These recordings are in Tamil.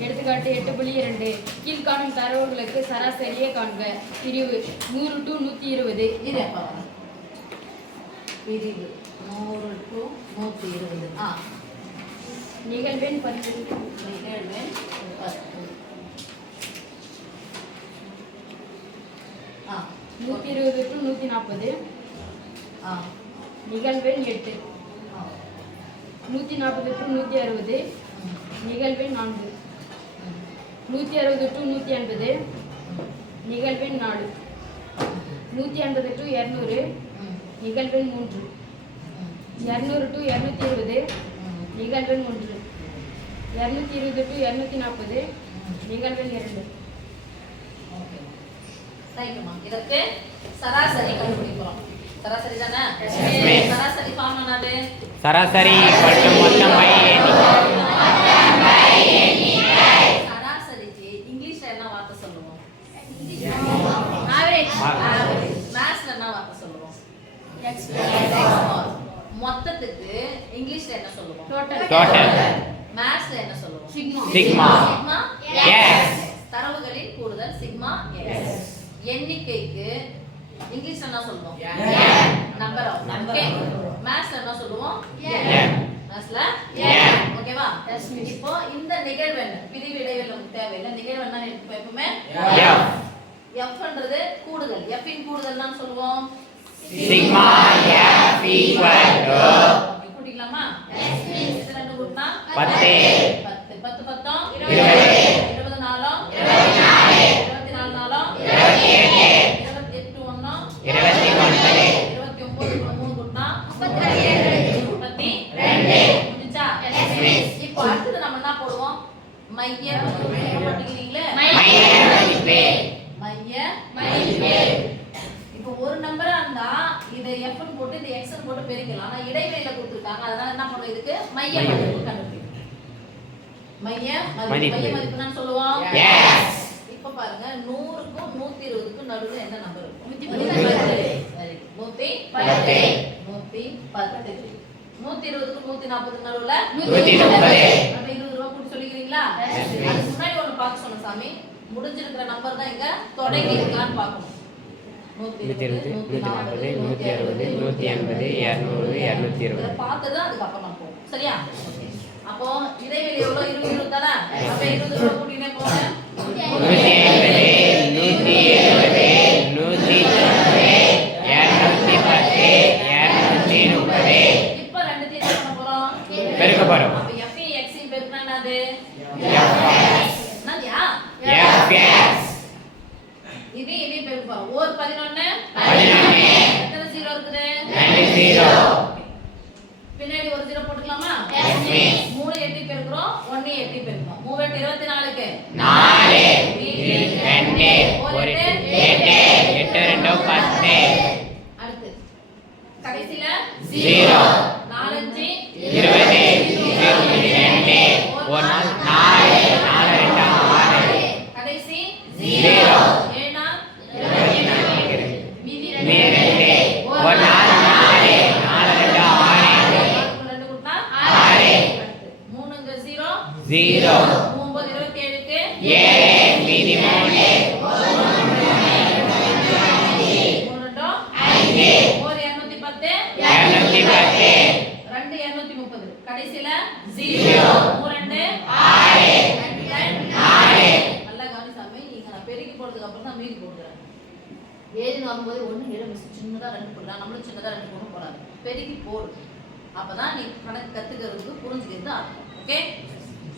எடுத்துக்காட்டு எட்டு புள்ளி இரண்டு. கீழ்காணும் தரவுகளுக்கு சராசரியே காண்க. பிரிவு நூறு டு நூற்றி இருபது. இது எப்போ பிரிவு நூறு டு நூற்றி இருபது. ஆ. நிகழ்வெண் பத்து. நிகழ்வெண் பத்து. ஆ. நூற்றி இருபது டு நூற்றி நாற்பது ஆ. நிகழ்வெண் எட்டு. நூற்றி நாற்பது டு நூற்றி அறுபது. நிகழ்வெண் நான்கு. நூற்றி அறுபது டு நூற்றி ம், நிகழ்வெண் நாலு. நூற்றி எண்பது டு இரநூறு. நிகழ்வெண் மூன்று. இரநூறு டு இரநூத்தி இருபது. ம், நிகழ்வெண் ஒன்று. இரநூத்தி இருபது டு இரநூத்தி நாற்பது. நிகழ்வெண் இரண்டு. இதற்கு சராசரி கண்டுபிடிக்கிறோம். சராசரி தானே? சராசரி சராசரி மற்றும் மொத்தம் பை எண்ணிக்கை சராசரிக்கு இங்கிலீஷ்ல என்ன வார்த்தை சொல்லுவோம் ஆவரேஜ் மேத்ஸ்ல என்ன வார்த்தை சொல்லுவோம் மொத்தத்துக்கு இங்கிலீஷ்ல என்ன சொல்லுவோம் டோட்டல் மேத்ஸ்ல என்ன சொல்லுவோம்? சிக்மா சிக்மா எஸ் தரவுகளின் கூடுதல் சிக்மா எஸ் எண்ணிக்கைக்கு இங்கிலீஷ்ல என்ன சொல்லுவோம்? நம்பர் ஆஃப் ஓகே மேத்ஸ்ல என்ன சொல்லுவோம் மேத்ஸ்ல ஓகேவா இப்போ இந்த நிகழ்வெண் பிரிவு இடைவெளி தேவையில்லை. நிகழ்வெண்ணா இப்போ எப்பவுமே எஃப்ன்றது கூடுதல். எஃப்பின் கூடுதல் தான் சொல்லுவோம். சிக்மா எஃப் ஈக்குவல் டு கூட்டிக்கலாமா எஸ் ரெண்டு கூட்டினா? 10 எஃப்னு போட்டு இந்த எக்ஸ்னு போட்டு பெருக்கலாம். ஆனா இடைவெளியில கொடுத்துருக்காங்க. அதனால என்ன பண்ணுவோம் இதுக்கு மைய மதிப்பு கண்டுபிடிக்கணும். மைய மதிப்பு. மதிப்பு. மைய மதிப்புன்னு சொல்லுவோம். எஸ் இப்போ பாருங்க நூறுக்கும் நூத்தி இருபதுக்கும் நடுவுல என்ன நம்பர் இருக்கும்? நூத்தி பத்து. நூத்தி பத்து. நூத்தி பத்து. நூத்தி இருபதுக்கும் நூத்தி நாற்பதுக்கு நடுவுல நூத்தி. அப்ப இருபது ரூபா கூட்டி சொல்லிக்கிறீங்களா? அதுக்கு முன்னாடி ஒண்ணு பார்க்க சொன்ன சாமி. முடிஞ்சிருக்கிற நம்பர் தான் இங்க தொடங்கி இருக்கான்னு பார்க்கணும். நூற்றி இருபது, நூற்றி நாற்பது, நூற்றி அறுபது நூற்றி எண்பது இரநூறு இரநூத்தி இருபது. பார்த்தது அதுக்கப்புறம் நான் போகும். சரியா? அப்போ இடைவெளி எவ்வளவு இருபது இருபது தானே? அப்ப இருபது ரூபா கூட்டினே போங்க. நூற்றி ஐம்பது நூற்றி எழுபது நூற்றி தொண்ணூறு இரநூத்தி பத்து இரநூத்தி முப்பது. இப்ப ரெண்டுத்தையும் என்ன பண்ண போறோம்? பெருக்க போறோம். அப்ப F X இன் பெருக்கினா என்னது? எஃப்எஸ் என்னதுயா எஃப்எஸ் பதினொன்னு. எத்தனை ஜீரோ இருக்குது? பின்னாடி ஒரு ஜீரோ போட்டுக்கலாமா? மூணு எட்டி பெருக்கிறோம் ஒன்னு எட்டி பெருக்கிறோம். மூணு எட்டு இருபத்தி நாலுக்கு நாலு ரெண்டு. ஒரு எட்டு எட்டு. ரெண்டு பத்து. அடுத்து. கடைசியில ஜீரோ நாலஞ்சு. இருபது. ரெண்டு. ஒரு நாள். நாலு. நாலு ரெண்டு ஆறு. கடைசி ஜீரோ போடுறதுக்கு அப்புறம் தான் மீதி போடுறேன் ஏழு வரும்போது ஒன்று ஏழு மிஸ் சின்னதாக ரெண்டு போடலாம். நம்மளும் சின்னதாக ரெண்டு போடணும் போடாது பெருகி போடு. அப்போ தான் நீ கணக்கு கற்றுக்கிறதுக்கு புரிஞ்சுக்கிறது அர்த்தம் ஓகே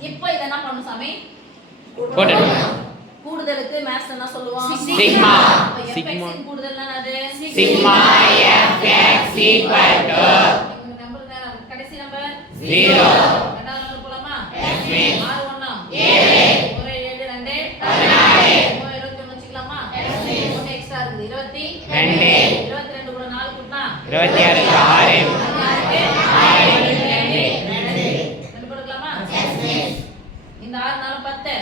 இப்போ இதெல்லாம் பண்ணு சாமி? கூடுதலுக்கு மேத்ஸ் என்ன சொல்லுவாங்க சிக்மா சிக்மா அது sigma F X equal to number கடைசி நம்பர் 0 இருபத்தி ரெண்டு. இருபத்தி ரெண்டு கூட நாலு கூட்டினா இருபத்தி ஆறு ஆறு ரெண்டு போட்டுக்கலாமா இந்த ஆறு நாளும் பத்து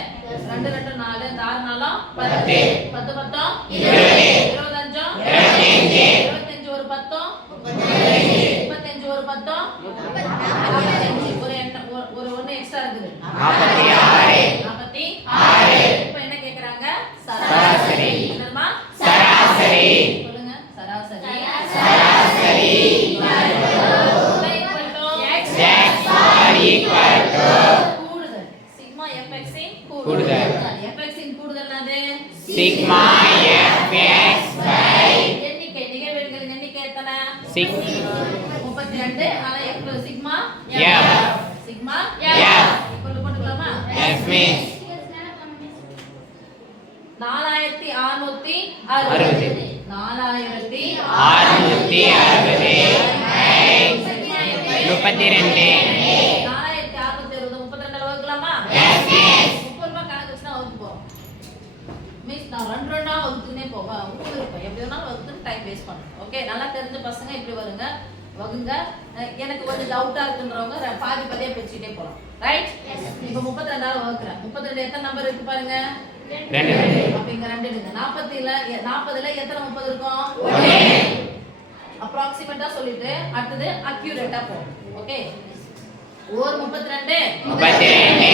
ரெண்டு ரெண்டு நாலு இந்த ஆறு நாளும் பத்து பத்து பத்தம் இருபது. இருபத்தஞ்சும் இருபத்தஞ்சு. இருபத்தஞ்சு ஒரு பத்தும் முப்பத்தஞ்சு ஒரு பத்தும் நாற்பத்தஞ்சு ஒரு எண்ண ஒரு- ஒரு ஒண்ணு எக்ஸ்ட்ரா இருக்குது நாற்பத்தி ஆறு நாற்பத்தி எஃப்எக்ஸின் கூடுதல். எஃப்எக்ஸின் கூடுதல் என்னது சிக்மா எஃப்எக்ஸ் பை எண்ணிக்கை நிகழ்வெண்களின் எண்ணிக்கை எத்தனை? முப்பத்தி ரெண்டு ஆனா எஃப் சிக்மா சிக்மா போட்டுக்கலாமா? நாலாயிரத்தி அறுநூத்தி. அறுபது. நாலாயிரத்தி அறுநூத்தி அறுபது. முப்பத்தி ரெண்டு நாலாயிரத்தி அறுநூத்தி அறுபது முப்பத்தி ரெண்டு வகுக்கலாமா முப்பது ரூபாய் கணக்கு வச்சுனா வகுப்பு போறோம் மீன்ஸ் ரெண்டா வகுத்துனே போவேன் உங்களுக்கு இருப்பேன் எப்படி வேணாலும் வகுத்துன்னு டைம் வேஸ்ட் பண்ணுறேன் ஓகே நல்லா தெரிஞ்ச பசங்க இப்படி வருங்க வகுங்க. எனக்கு கொஞ்சம் டவுட்டா இருக்குன்றவங்க பாதி பாதியா பேசிட்டே போலாம். ரைட் இப்போ முப்பத்தி ரெண்டாவது வகுக்கிறேன். முப்பத்தி ரெண்டு எத்தனை நம்பர் இருக்கு பாருங்க. ரெண்டு. ரெண்டு. எடுங்க நாற்பத்தில நாற்பதுல எத்தனை முப்பது இருக்கும்? அப்ராக்சிமேட்டா சொல்லிட்டு அடுத்தது அக்யூரேட்டா போகும் ஓகே ஒரு முப்பத்தி ரெண்டு முப்பத்தி ரெண்டு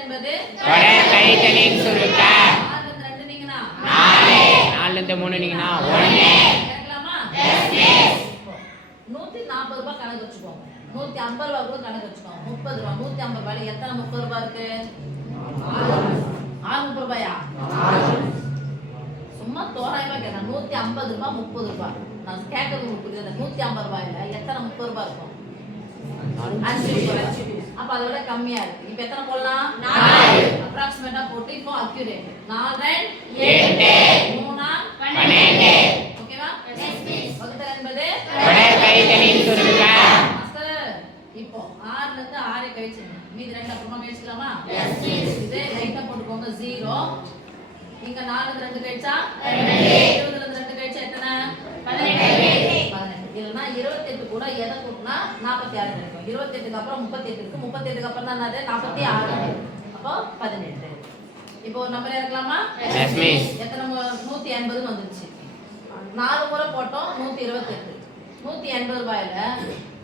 என்பது தொடர் கழித்தலின் சுருக்க ஆறுல இருந்து ரெண்டு நீங்கன்னா நாலு நாலுல இருந்து மூணு நீங்கன்னா ஒன்று கேட்கலாமா? நூத்தி நாற்பது ரூபாய் கணக்கு வச்சுக்கோங்க. நூத்தி ஐம்பது ரூபாய் கூட கணக்கு வச்சுக்கோங்க. முப்பது ரூபாய் நூத்தி ஐம்பது ரூபாய். எத்தனை முப்பது ரூபாய் இருக்கு? ஆறு முப்பது ரூபாயா? சும்மா தோராயமா கேட்கறேன் நூத்தி ஐம்பது ரூபாய் முப்பது ரூபாய். நான் கேட்கறது உங்களுக்கு புரியுது? நூத்தி ஐம்பது ரூபாயில எத்தனை முப்பது ரூபாய் இருக்கும்? அஞ்சு ரூபாய். அப்ப அதை விட கம்மியா இருக்கு. இப்ப எத்தனை போடலாம்? அப்ராக்சிமேட்டா போட்டு இப்போ அக்யூரேட் நாலு. மூணா பன்னெண்டு ஓகேவா? வகுத்தல் என்பது கழித்தலின் சுருக்க. இப்போ ஆறுல இருந்து ஆறை கழிச்சுங்க மீதி ரெண்டு அப்புறமா கழிச்சுக்கலாமா இது லைட்டா போட்டுக்கோங்க ஜீரோ இங்க நாலுல ரெண்டு கழிச்சா இருபதுல இருந்து ரெண்டு கழிச்சா எத்தனை? பதினெட்டு. இல்லைன்னா இருபத்தெட்டு கூட எதை கூட்டினா நாற்பத்தி ஆறு கிடைக்கும் இருபத்தெட்டுக்கு அப்புறம் முப்பத்தெட்டு இருக்கு. முப்பத்தெட்டுக்கு அப்புறம் தான் நாற்பத்தி ஆறு. இப்போ ஒரு நம்பர் இருக்கலாமா. எத்தனை மு- நூத்தி எண்பதுன்னு வந்துருச்சு. நாலு முறை போட்டோம் நூத்தி இருபத்தெட்டு. நூத்தி எண்பது ரூபாயில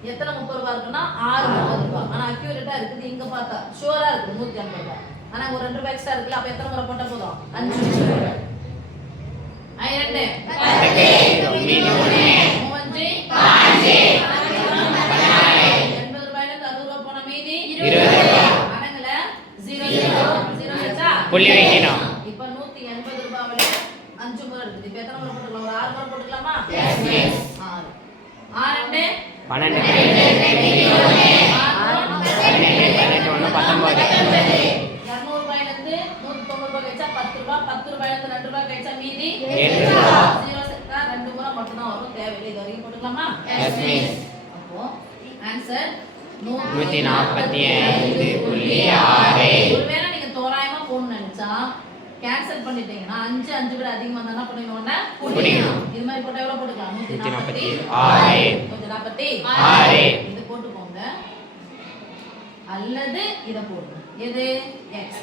எத்தனை முப்பது ரூபாய் இருக்குன்னா ஆறு முப்பது ரூபாய் ஆனா அக்யூரேட்டா இருக்குது இங்க பார்த்தா. ஷுவரா இருக்கு நூத்தி ஐம்பது ரூபாய் ஆனா ஒரு ரெண்டு ரூபாய் எக்ஸ்ட்ரா இருக்குல்ல அப்ப எத்தனை முறை போட்டா போதும்? அஞ்சு. ஐ ரெண்டு. மீதி ஒன்று மூவஞ்சு. எண்பது ரூபாயில அறுபது ரூபாய் போன மீதி இருபது ரூபாய். அடங்கல ஜீரோ ஜீரோ ஜீரோ வச்சா புள்ளி வைக்கணும் இப்ப நூத்தி எண்பது ரூபாயில அஞ்சு முறை இருக்குது. இப்ப எத்தனை முறை போட்டுக்கலாம்? ஒரு ஆறு முறை போட்டுக்கலாமா? ஆறு. ஆறு ரெண்டு பன்னெண்டு. ஆறு பதினெட்டு ஒன்று பத்தொன்பது இருநூறு ரூபாயில இருந்து நூத்தி தொண்ணூறு ரூபாய் கழிச்சா பத்து ரூபாய் பத்து ரூபாயில இருந்து ரெண்டு ரூபாய் கழிச்சா மீதி ரூபாய். ஜீரோ ரெண்டு முறை மட்டும்தான் வரும். தேவையில்லை இது வரைக்கும் போட்டுக்கலாமா. அப்போ ஆன்சர் நூற்றி நாற்பத்தி ஐந்து புள்ளி ஆறு. கேன்சல் பண்ணிட்டீங்கன்னா அஞ்சு அஞ்சு விட அதிகமா இருந்தா என்ன பண்ணுவீங்க கூட்டிக்கணும். இது மாதிரி போட்டா எவ்வளவு போட்டுக்கலாம்? நூற்றி நாற்பத்தி. ஆறு. நூத்தி நாற்பத்தி. ஆறு. இது போட்டுக்கோங்க. அல்லது இத போடுங்க. எது? எக்ஸ்.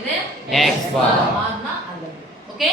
எது? Bar. ஆர்னா அல்லது. ஓகே